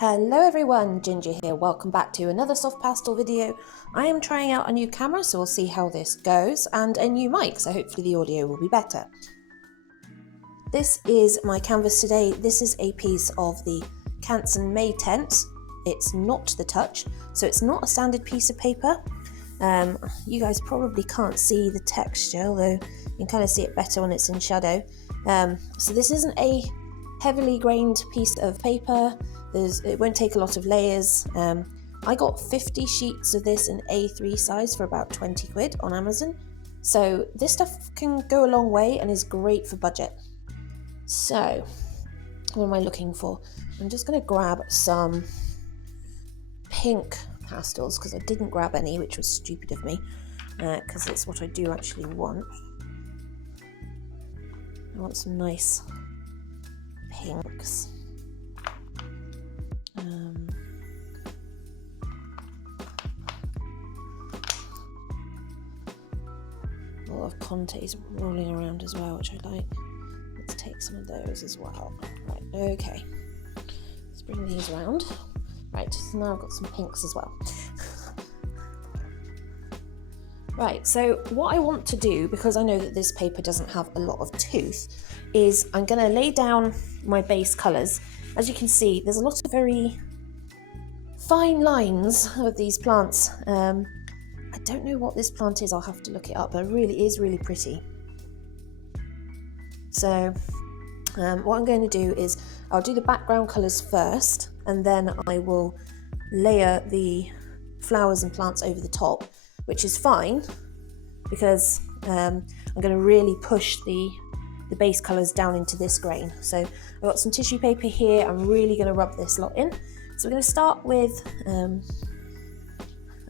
Hello everyone, Ginger here. Welcome back to another soft pastel video. I am trying out a new camera, so we'll see how this goes, and a new mic, so hopefully the audio will be better. This is my canvas today. This is a piece of the Canson Mi Teines. It's not the touch, so it's not a standard piece of paper. You guys probably can't see the texture, although you can kind of see it better when it's in shadow. So this isn't a heavily grained piece of paper. It won't take a lot of layers. I got 50 sheets of this in A3 size for about 20 quid on Amazon. So this stuff can go a long way and is great for budget. So what am I looking for? I'm just going to grab some pink pastels because I didn't grab any, which was stupid of me, because it's what I do actually want. I want some nice pinks. A lot of Contes rolling around as well, which I like. Let's take some of those as well. Right, okay. Let's bring these around. Right, so now I've got some pinks as well. Right, so what I want to do, because I know that this paper doesn't have a lot of tooth, is I'm going to lay down my base colours. As you can see, there's a lot of very fine lines of these plants. I don't know what this plant is, I'll have to look it up, but it really is really pretty. So what I'm going to do is I'll do the background colours first, and then I will layer the flowers and plants over the top, which is fine because I'm going to really push the base colours down into this grain. So I've got some tissue paper here. I'm really going to rub this lot in. So we're going to start with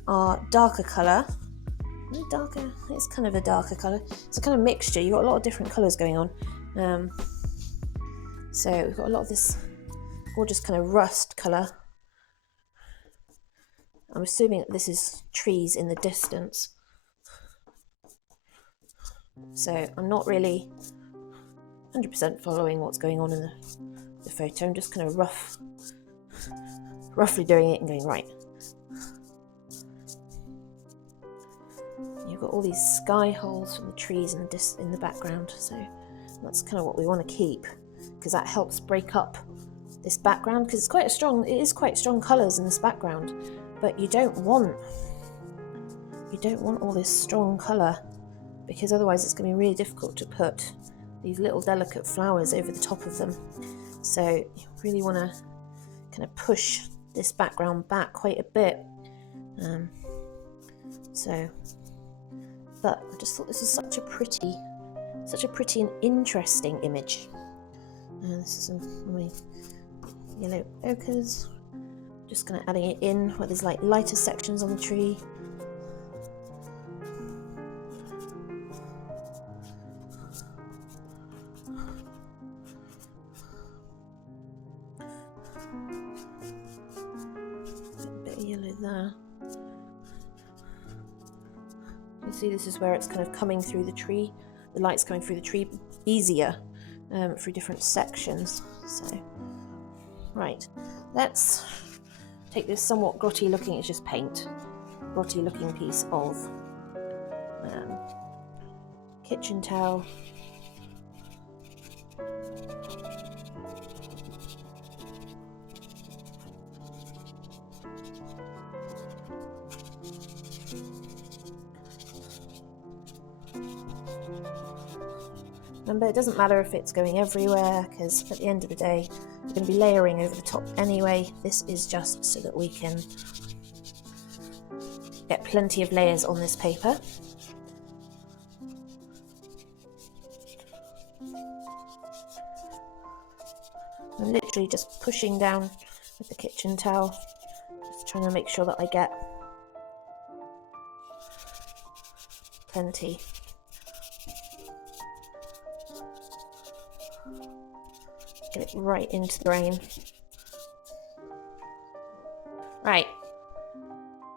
our darker colour. Darker, it's kind of a darker colour. It's a kind of mixture. You've got a lot of different colours going on. So we've got a lot of this gorgeous kind of rust colour. I'm assuming that this is trees in the distance. So I'm not really 100% following what's going on in the photo. I'm just kind of roughly doing it and going, right. You've got all these sky holes from the trees in the background, so that's kind of what we want to keep, because that helps break up this background, because it is quite strong colours in this background, but you don't want all this strong colour, because otherwise it's going to be really difficult to put these little delicate flowers over the top of them. So you really want to kind of push this background back quite a bit. But I just thought this was such a pretty and interesting image. This is one of my yellow ochres. Just kind of adding it in where there's like lighter sections on the tree. A bit of yellow there. You see, this is where it's kind of coming through the tree. The light's coming through the tree easier through different sections. So, right, let's take this somewhat grotty looking, it's just paint, grotty looking piece of kitchen towel. Remember, it doesn't matter if it's going everywhere, because at the end of the day, we're going to be layering over the top anyway. This is just so that we can get plenty of layers on this paper. I'm literally just pushing down with the kitchen towel, just trying to make sure that I get plenty. Get it right into the grain. Right,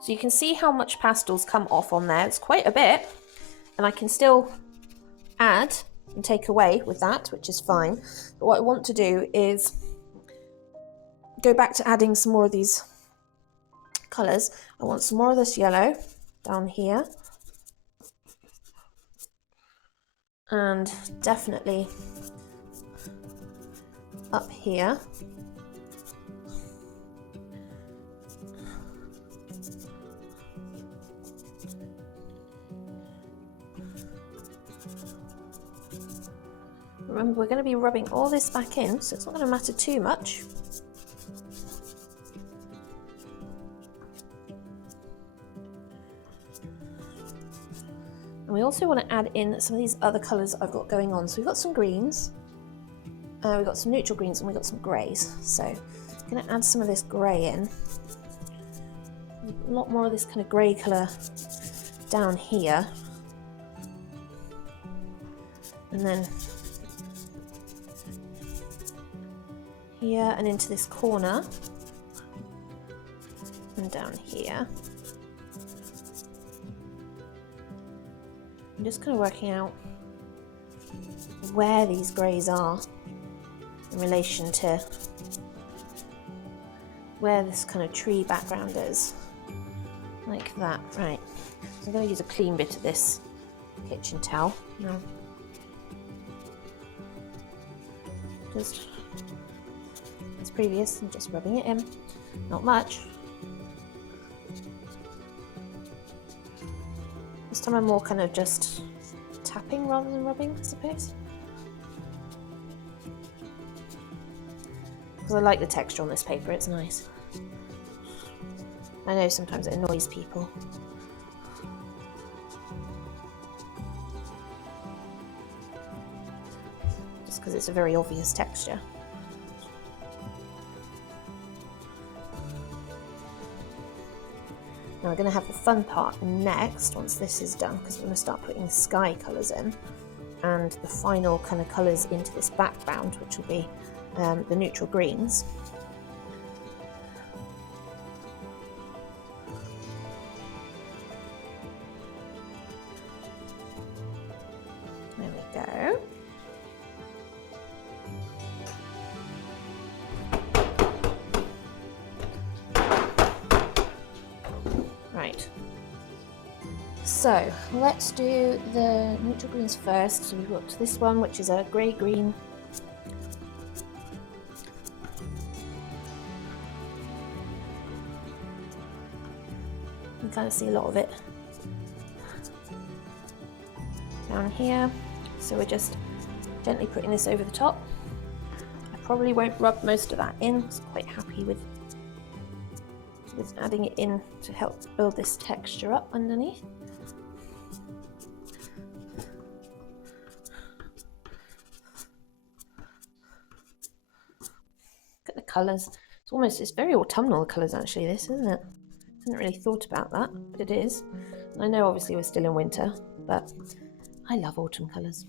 so you can see how much pastels come off on there. It's quite a bit, and I can still add and take away with that, which is fine. But what I want to do is go back to adding some more of these colours. I want some more of this yellow down here. And definitely up here. Remember, we're going to be rubbing all this back in, so it's not going to matter too much. And we also want to add in some of these other colours I've got going on. So we've got some greens, we've got some neutral greens, and we've got some greys. So I'm going to add some of this grey in. A lot more of this kind of grey colour down here. And then here and into this corner. And down here. I'm just kind of working out where these greys are in relation to where this kind of tree background is. Like that, right. So I'm going to use a clean bit of this kitchen towel. Now, just as previous, I'm just rubbing it in, not much. This time I'm more kind of just tapping rather than rubbing, I suppose. Because I like the texture on this paper, it's nice. I know sometimes it annoys people. Just because it's a very obvious texture. Now we're going to have the fun part next, once this is done, because we're going to start putting sky colours in, and the final kind of colours into this background, which will be the neutral greens. There we go. Right, so let's do the neutral greens first. So we've got this one, which is a grey green. You can kind of see a lot of it down here. So we're just gently putting this over the top. I probably won't rub most of that in, so I'm quite happy with adding it in to help build this texture up underneath. Look at the colours. It's very autumnal colours actually, this, isn't it? I hadn't really thought about that, but it is. I know obviously we're still in winter, but I love autumn colours.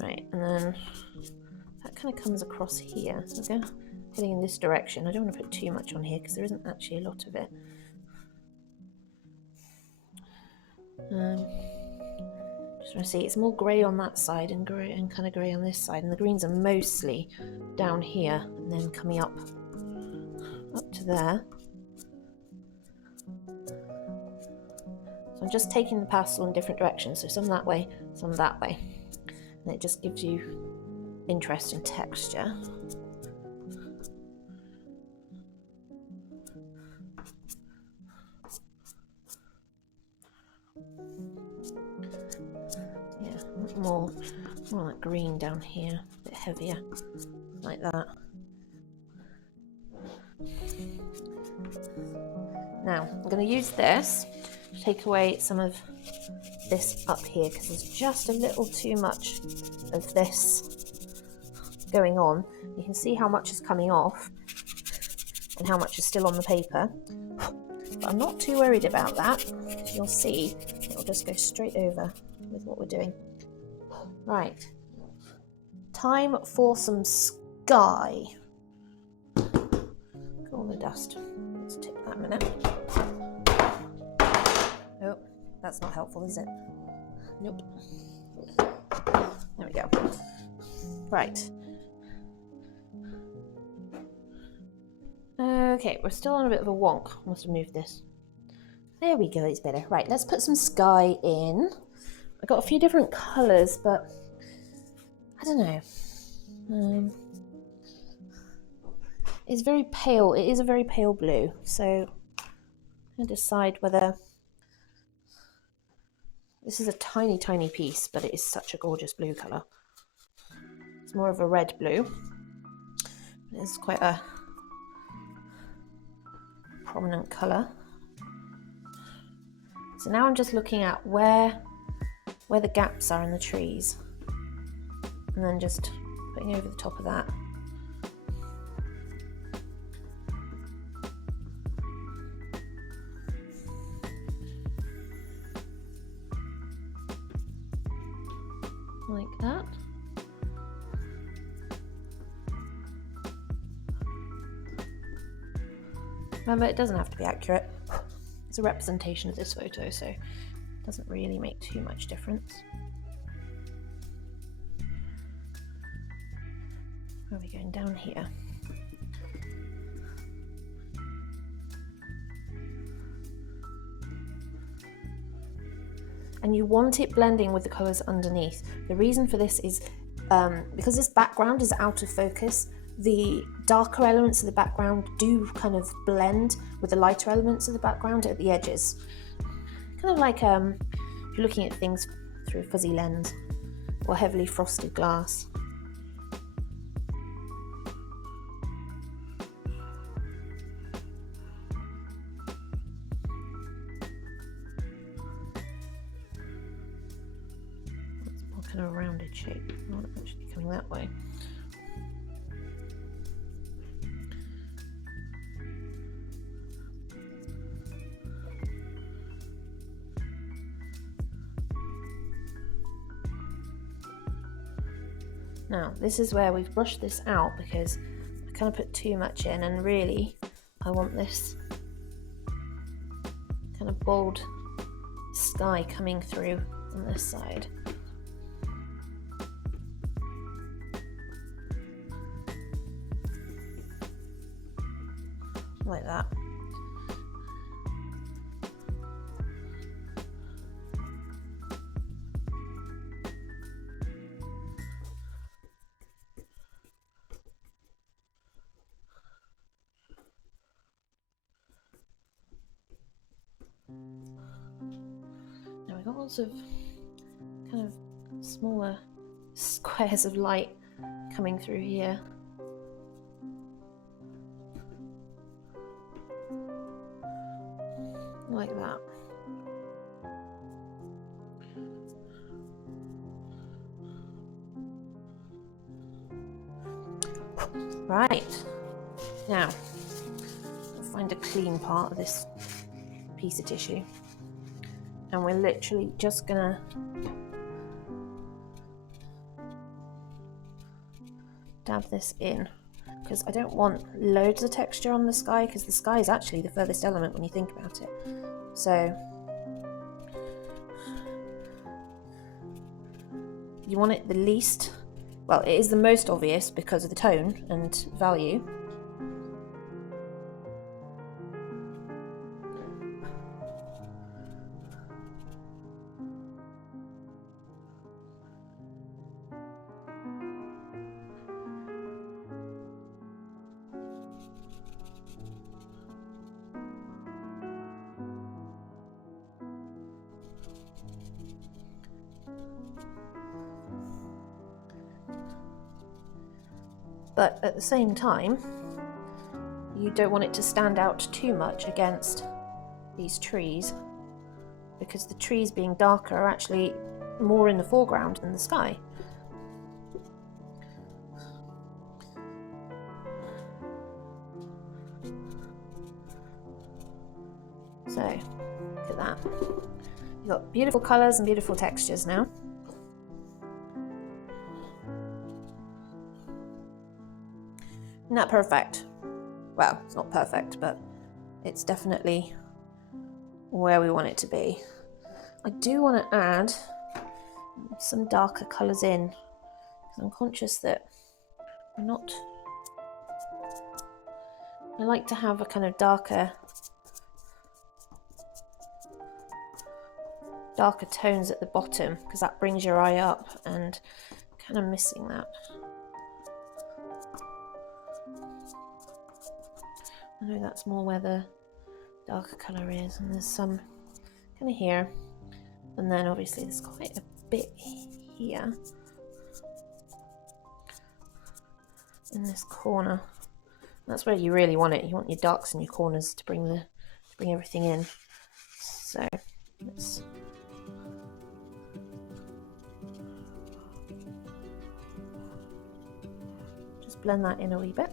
Right, and then that kind of comes across here. So I'm heading in this direction. I don't want to put too much on here because there isn't actually a lot of it. Just want to see, it's more grey on that side and grey and kind of grey on this side, and the greens are mostly down here and then coming up to there. So I'm just taking the pastel in different directions, so some that way, some that way. And it just gives you interesting texture. Yeah, more like green down here, a bit heavier, like that. Now, I'm going to use this to take away some of this up here because there's just a little too much of this going on. You can see how much is coming off and how much is still on the paper, but I'm not too worried about that. You'll see it'll just go straight over with what we're doing. Right, time for some sky. All the dust. Let's take that a minute. Oh, that's not helpful, is it? Nope. There we go. Right. Okay, we're still on a bit of a wonk. Must have moved this. There we go, it's better. Right, let's put some sky in. I got a few different colours, but I don't know. It's very pale. It is a very pale blue, so I'm going to decide whether this is a tiny, tiny piece, but it is such a gorgeous blue colour. It's more of a red blue. It's quite a prominent colour. So now I'm just looking at where the gaps are in the trees, and then just putting over the top of that. Like that. Remember, it doesn't have to be accurate. It's a representation of this photo, so it doesn't really make too much difference. Where are we going? Down here. And you want it blending with the colours underneath. The reason for this is because this background is out of focus, the darker elements of the background do kind of blend with the lighter elements of the background at the edges. Kind of like if you're looking at things through a fuzzy lens or heavily frosted glass. It's more kind of a rounded shape, not actually coming that way. Now, this is where we've brushed this out because I kind of put too much in, and really I want this kind of bold sky coming through on this side. Like that. Now we've got lots of kind of smaller squares of light coming through here. Like that. Right, now we'll find a clean part of this piece of tissue, and we're literally just gonna dab this in, because I don't want loads of texture on the sky, because the sky is actually the furthest element when you think about it. So you want it the least, well, it is the most obvious because of the tone and value. But at the same time, you don't want it to stand out too much against these trees, because the trees being darker are actually more in the foreground than the sky. So, look at that. You've got beautiful colours and beautiful textures now. Not perfect. Well, it's not perfect, but it's definitely where we want it to be. I do want to add some darker colours in, because I'm conscious that we're not. I like to have a kind of darker tones at the bottom, because that brings your eye up, and kind of missing that. I know that's more where the darker colour is, and there's some kind of here, and then obviously there's quite a bit here in this corner. That's where you really want it. You want your darks in your corners to bring everything in. So let's just blend that in a wee bit.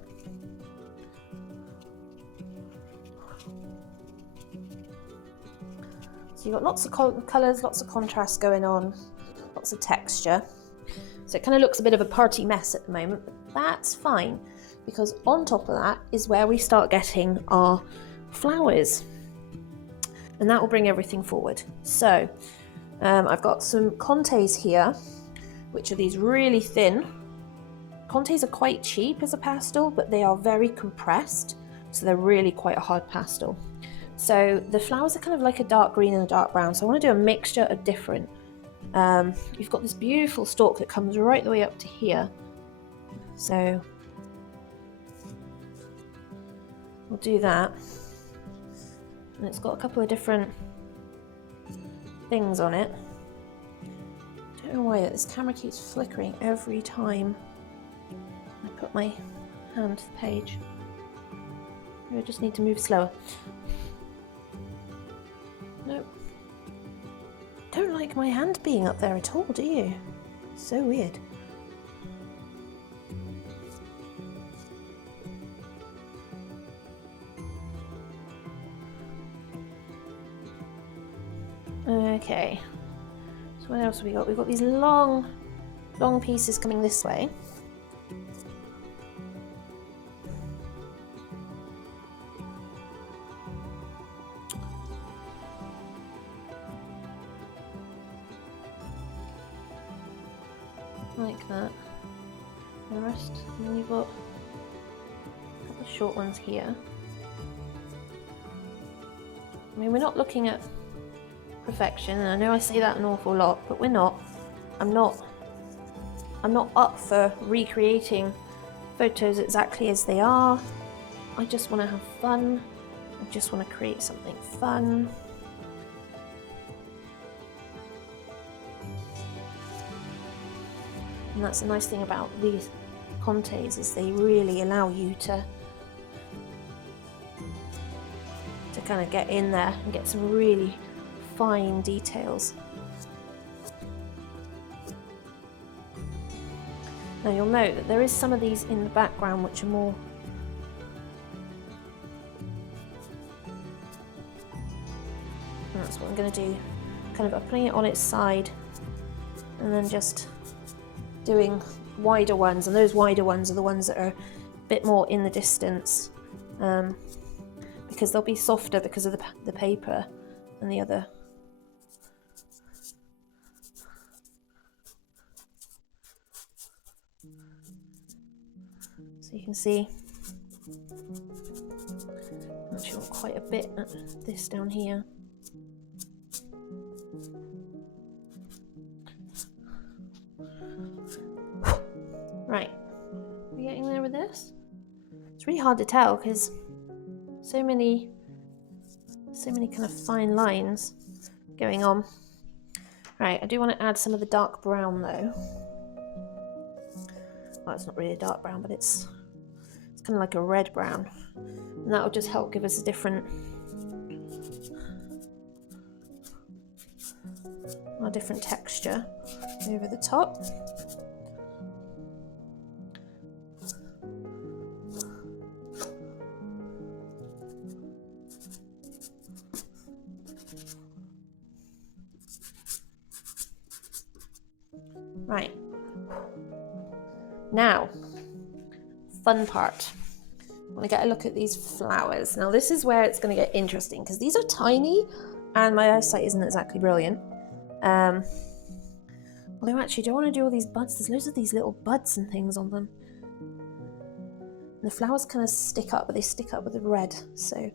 So you've got lots of colours, lots of contrast going on, lots of texture. So it kind of looks a bit of a party mess at the moment, but that's fine, because on top of that is where we start getting our flowers, and that will bring everything forward. So I've got some Contes here, which are these really thin. Contes are quite cheap as a pastel, but they are very compressed, so they're really quite a hard pastel. So the flowers are kind of like a dark green and a dark brown, so I want to do a mixture of different. You've got this beautiful stalk that comes right the way up to here, so we'll do that. And it's got a couple of different things on it. I don't know why this camera keeps flickering every time I put my hand to the page. Maybe I just need to move slower. Nope. Don't like my hand being up there at all, do you? So weird. Okay. So what else have we got? We've got these long pieces coming this way. Like that. And the rest, and then you've got a couple of short ones here. I mean, we're not looking at perfection, and I know I say that an awful lot, but we're not. I'm not up for recreating photos exactly as they are. I just want to have fun. I just want to create something fun. And that's the nice thing about these Contes, is they really allow you to kind of get in there and get some really fine details. Now you'll note that there is some of these in the background which are more and that's what I'm going to do, kind of putting it on its side and then just doing wider ones, and those wider ones are the ones that are a bit more in the distance, because they'll be softer because of the paper and the other. So you can see actually quite a bit at this down here. Right, are we getting there with this? It's really hard to tell because so many kind of fine lines going on. Right, I do want to add some of the dark brown though. Well, it's not really a dark brown, but it's kind of like a red brown, and that will just help give us a different texture over the top. Right, now, fun part. I want to get a look at these flowers. Now this is where it's going to get interesting because these are tiny and my eyesight isn't exactly brilliant. But Although actually, do I want to do all these buds? There's loads of these little buds and things on them. And the flowers kind of stick up, but they stick up with the red. So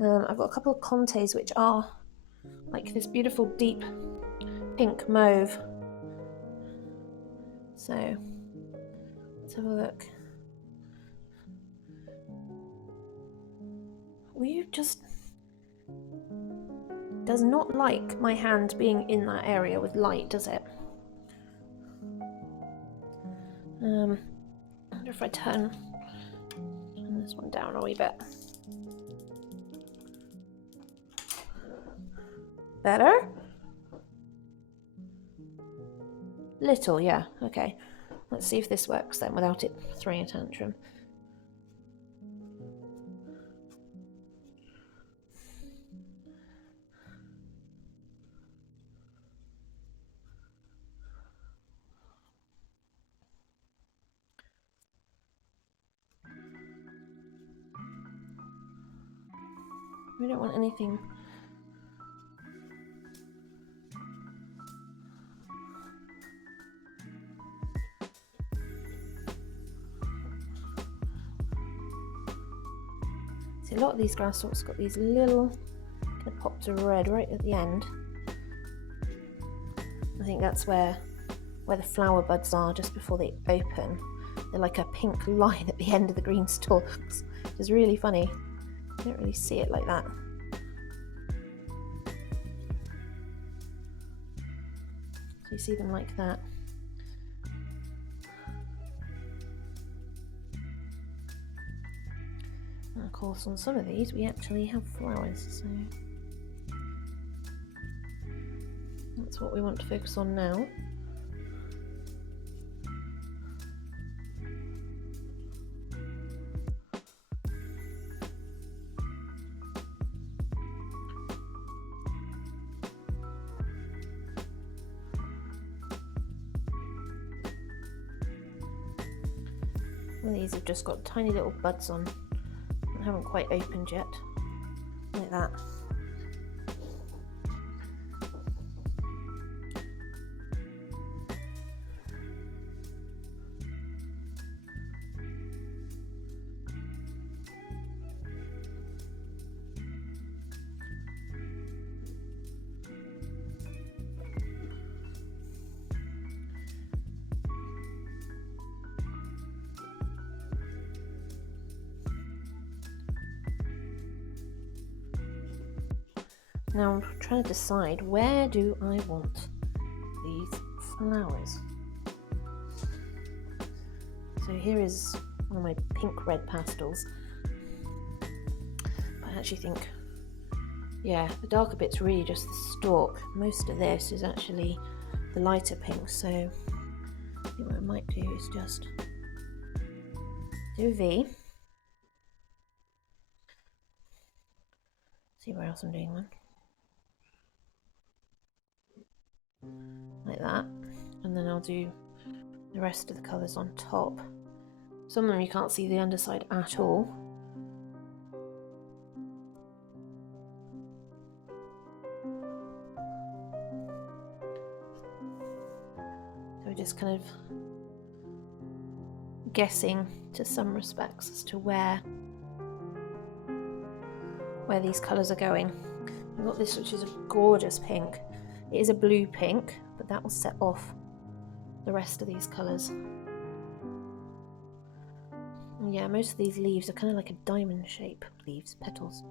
I've got a couple of contes which are like this beautiful deep pink mauve. So let's have a look. Just does not like my hand being in that area with light, does it? I wonder if I turn this one down a wee bit. Better? Little, yeah, okay. Let's see if this works then without it throwing a tantrum. We don't want anything. See, a lot of these grass stalks got these little kind of pops of red right at the end. I think that's where the flower buds are just before they open. They're like a pink line at the end of the green stalks, which is really funny. I don't really see it like that. So you see them like that. And of course on some of these we actually have flowers, so that's what we want to focus on now. Well, these have just got tiny little buds on and haven't quite opened yet, like that. Now I'm trying to decide, where do I want these flowers? So here is one of my pink red pastels. But I actually think, yeah, the darker bit's really just the stalk. Most of this is actually the lighter pink, so I think what I might do is just do a V. See where else I'm doing one. Like that, and then I'll do the rest of the colours on top. Some of them you can't see the underside at all. So we're just kind of guessing to some respects as to where these colours are going. We've got this, which is a gorgeous pink. It is a blue pink, but that will set off the rest of these colours. And yeah, most of these leaves are kind of like a diamond shape. Leaves, petals.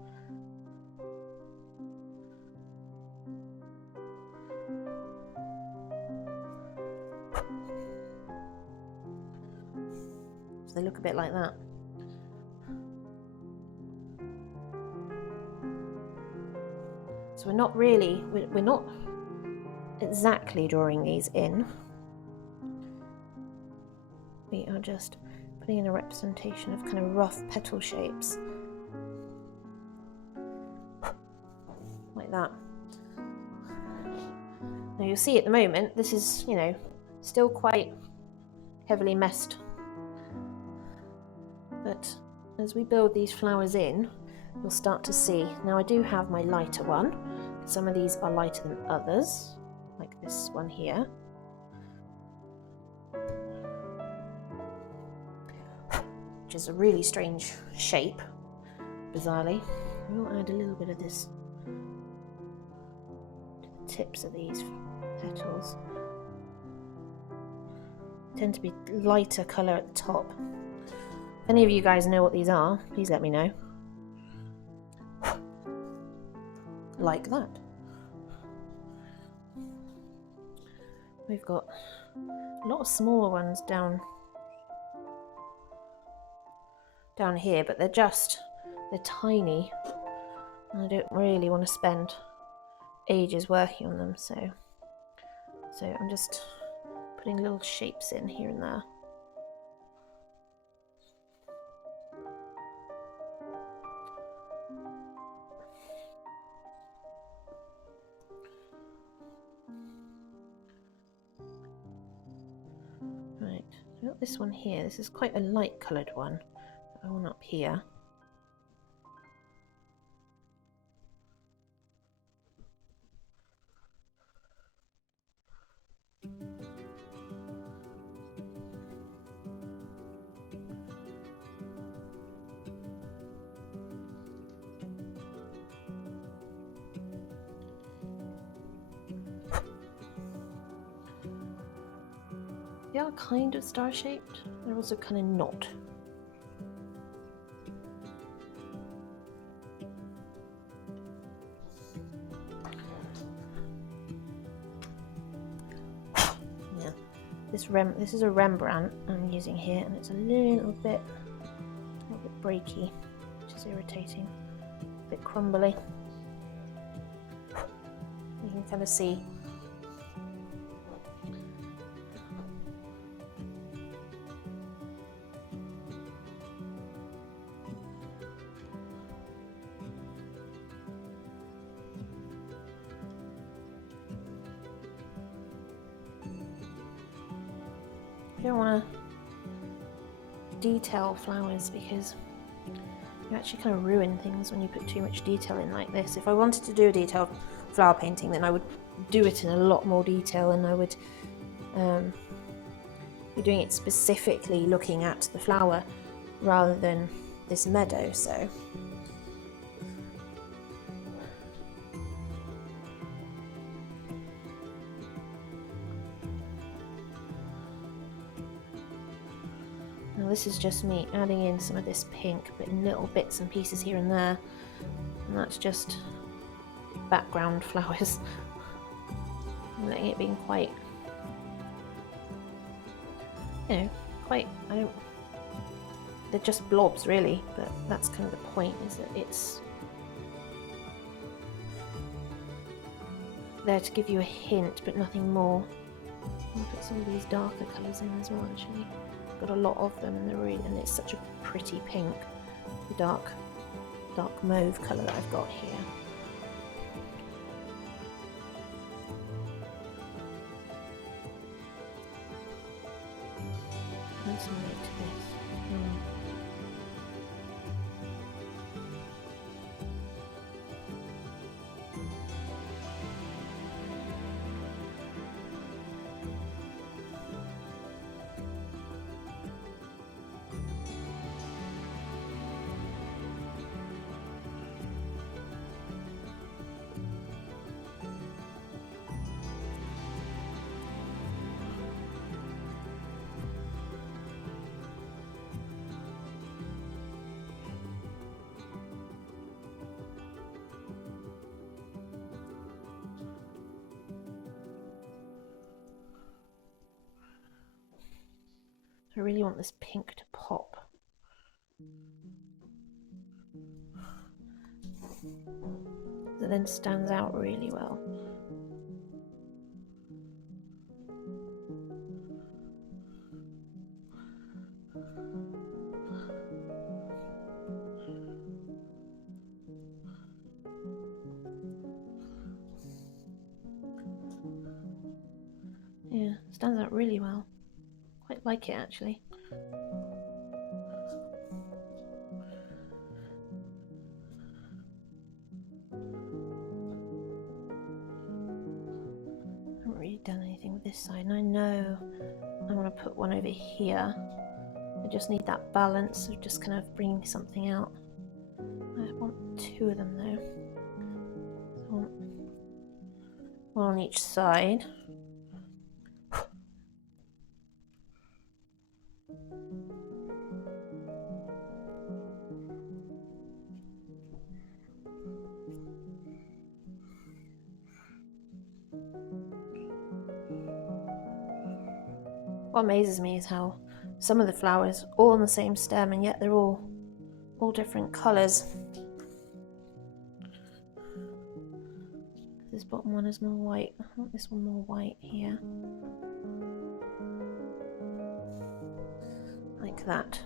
So they look a bit like that. So we're not exactly drawing these in. We are just putting in a representation of kind of rough petal shapes. Like that. Now you'll see at the moment, this is, you know, still quite heavily messed. But as we build these flowers in, you'll start to see. Now I do have my lighter one. Some of these are lighter than others, like this one here. which is a really strange shape, bizarrely. We'll add a little bit of this to the tips of these petals. They tend to be lighter colour at the top. If any of you guys know what these are, please let me know. Like that. We've got a lot of smaller ones down here, but they're tiny, and I don't really want to spend ages working on them, so I'm just putting little shapes in here and there. Right, I've got this one here. This is quite a light coloured one. I want up here. They are kind of star-shaped. They're also kind of not. Yeah, this is a Rembrandt I'm using here, and it's a little bit breaky, which is irritating. A bit crumbly. You can kind of see. You don't want to detail flowers because you actually kind of ruin things when you put too much detail in like this. If I wanted to do a detailed flower painting, then I would do it in a lot more detail, and I would be doing it specifically looking at the flower rather than this meadow. So now this is just me adding in some of this pink, but in little bits and pieces here and there, and that's just background flowers. I'm letting it being quite, you know, they're just blobs really, but that's kind of the point, is that it's there to give you a hint, but nothing more. I'll put some of these darker colours in as well, actually. Got a lot of them, and it's such a pretty pink, the dark mauve colour that I've got here. And some weight to this. I really want this pink to pop. It then stands out really well. Yeah, stands out really well. Quite like it actually. I haven't really done anything with this side, and I know I want to put one over here. I just need that balance of just kind of bringing something out. I want two of them though. So I want one on each side. What amazes me is how some of the flowers all on the same stem, and yet they're all different colours. This bottom one is more white. I want this one more white here. Like that.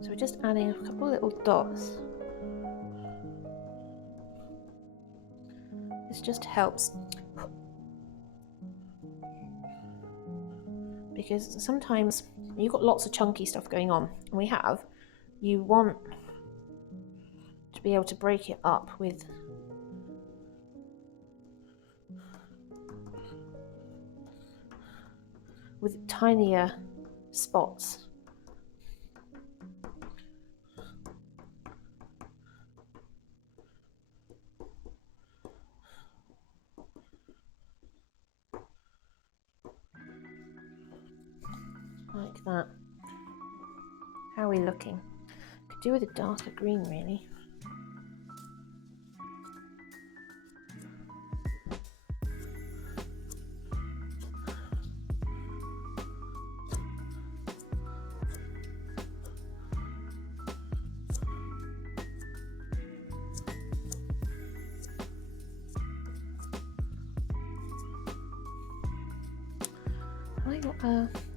So we're just adding a couple little dots. This just helps, because sometimes you've got lots of chunky stuff going on, and you want to be able to break it up with tinier spots. Like that. How are we looking? Could do with a darker green, really.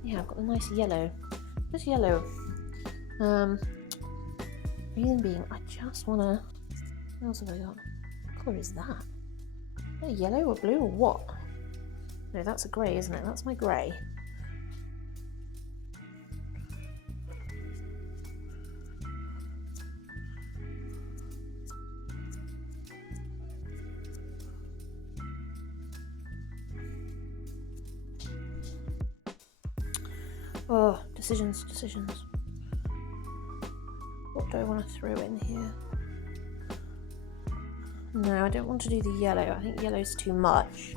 Yeah, I've got a nice yellow. This yellow. Reason being, I just wanna. What else have I got? What colour is that? Is that yellow or blue or what? No, that's a grey, isn't it? That's my grey. Oh, decisions. What do I want to throw in here? No, I don't want to do the yellow. I think yellow's too much.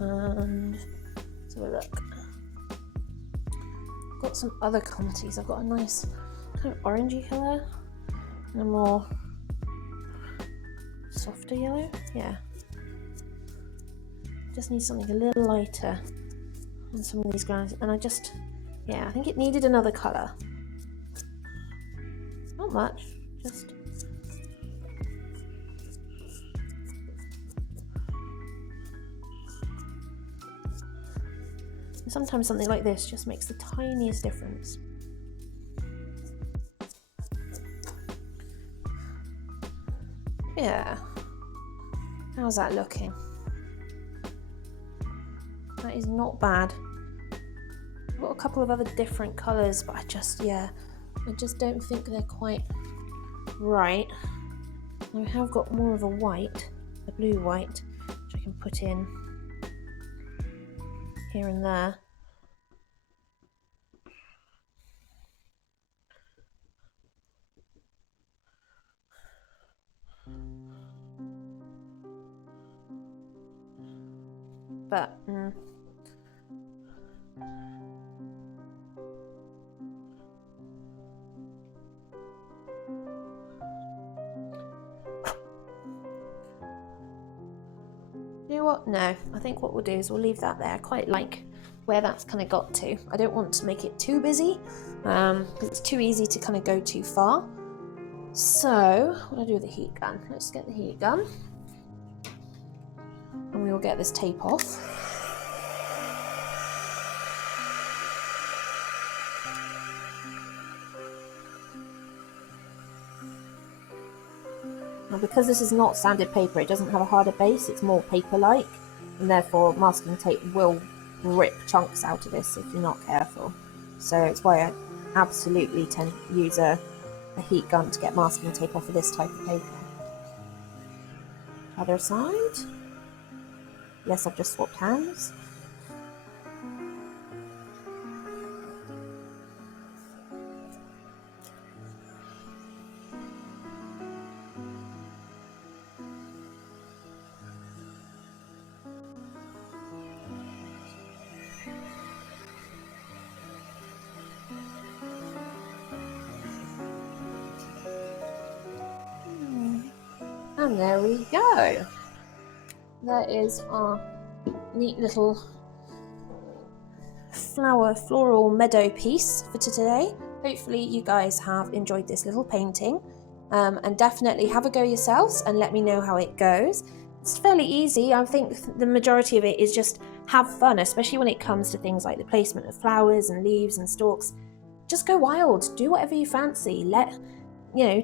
And let's have a look. I've got some other qualities. I've got a nice kind of orangey colour and a more softer yellow. Yeah. Just need something a little lighter on some of these grounds. And I think it needed another colour. Not much, just. And sometimes something like this just makes the tiniest difference. Yeah. How's that looking? That is not bad. I've got a couple of other different colours, but I just don't think they're quite right. I have got more of a white, a blue white, which I can put in here and there. But you know what? No, I think what we'll do is we'll leave that there. I quite like where that's kind of got to. I don't want to make it too busy because it's too easy to kind of go too far. So what do I do with the heat gun? Let's get the heat gun and we will get this tape off. Now, because this is not sanded paper, it doesn't have a harder base, it's more paper-like, and therefore masking tape will rip chunks out of this if you're not careful. So it's why I absolutely tend to use a a heat gun to get masking tape off of this type of paper. Other side. Yes, I've just swapped hands. And there we go. That is our neat little floral meadow piece for today. Hopefully you guys have enjoyed this little painting, and definitely have a go yourselves and let me know how it goes. It's fairly easy. I think the majority of it is just have fun, especially when it comes to things like the placement of flowers and leaves and stalks. Just go wild, do whatever you fancy.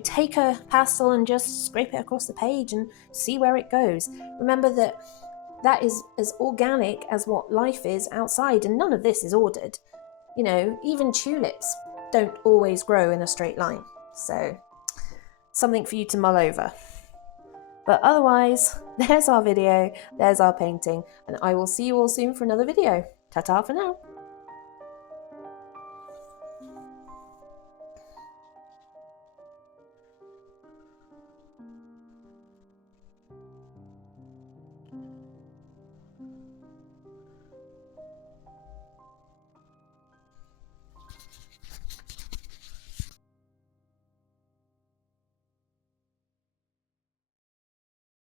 Take a pastel and just scrape it across the page and see where it goes. Remember that is as organic as what life is outside, and none of this is ordered. Even tulips don't always grow in a straight line. So, something for you to mull over. But otherwise, there's our video, there's our painting, and I will see you all soon for another video. Ta-ta for now.